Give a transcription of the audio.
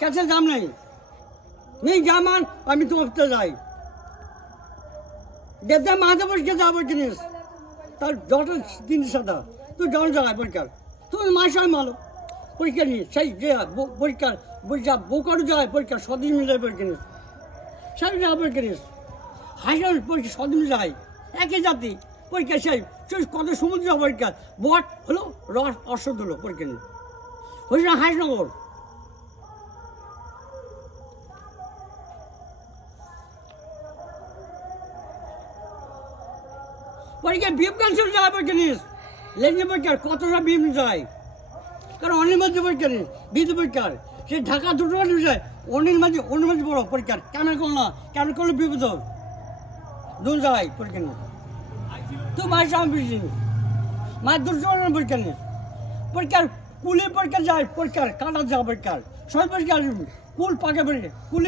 কাছে দাম নেই নেই জামান আমি তো অফতে যাই দেবদা মাঝে বসে যাবো জিনিস তার যত জিনিস সাদা তুই জন জায়গায় পরীক্ষার তুই মাসায় মালো পরীক্ষা নিয়ে সেই যে পরীক্ষার পরীক্ষা বোকারও যায় পরীক্ষা সদিন মিলে পরীক্ষা নিস সেই জায়গা পরীক্ষা নিস হাসান পরীক্ষা সদিন যায় একই জাতি পরীক্ষা সেই কত সমুদ্র পরীক্ষা বট হলো রস অশ্বত হলো পরীক্ষা নিয়ে হয়েছিল হাসনগর পরীক্ষা বিএম কাউন্সিল যায় পরীক্ষা নিস লেখনি পরীক্ষার কতটা বিএম যায় কারণ অনিল মাঝে পরীক্ষা নিস বিদ্যুৎ পরীক্ষার সে ঢাকা দুটো যায় অনিল মাঝে বড় পরীক্ষার কেন করলো বিপদ দু যায় পরীক্ষা নিস তো মায়ের সামনে বেশি মায়ের দুটো পরীক্ষা নিস পরীক্ষার কুলে পরীক্ষা যায় পরীক্ষার কাটা যাওয়া পরীক্ষার সব পরীক্ষা কুল পাকে পরীক্ষা কুলে